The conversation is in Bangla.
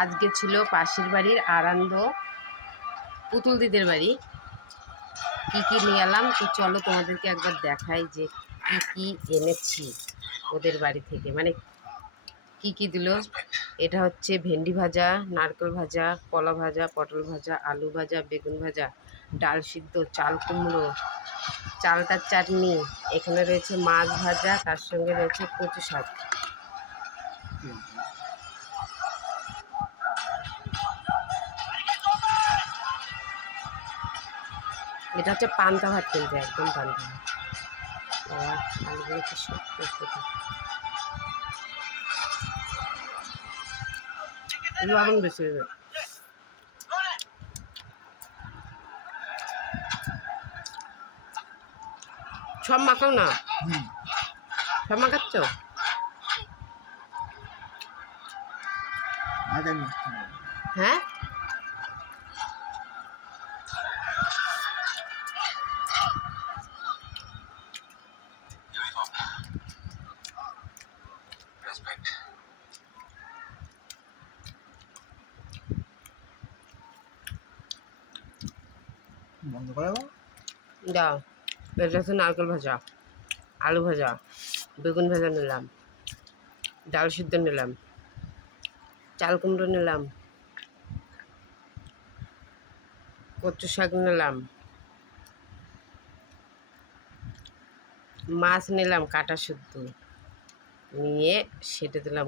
আজকে ছিল পাশের বাড়ির আনন্দ পুতুল দিদের বাড়ি। কী কী নিয়ে এলাম? তো চলো তোমাদেরকে একবার দেখাই যে কী কী এনেছি ওদের বাড়ি থেকে। মানে কি কি দিল? এটা হচ্ছে ভেন্ডি ভাজা, নারকেল ভাজা, কলা ভাজা, পটল ভাজা, আলু ভাজা, বেগুন ভাজা, ডাল সিদ্ধ, চাল কুমড়ো, চালটার চাটনি। এখানে রয়েছে মাছ ভাজা, তার সঙ্গে রয়েছে কচু শাক। এটা হচ্ছে পান্তা ভাত কিন্তু একদম পান্তা ভাত। আলুগুলো কি শক্ত লবণ বেশি হবে সব মাখাও না? সব মাখাচ্ছ? হ্যাঁ? বন্ধ করে দাও। দাও। এটা হচ্ছে নারকেল ভাজা, আলু ভাজা, বেগুন ভাজা নিলাম, ডাল সিদ্ধ নিলাম, চাল কুমড়ো নিলাম, কচু শাক নিলাম, মাছ নিলাম কাটা শুদ্ধ নিয়ে সেটা দিলাম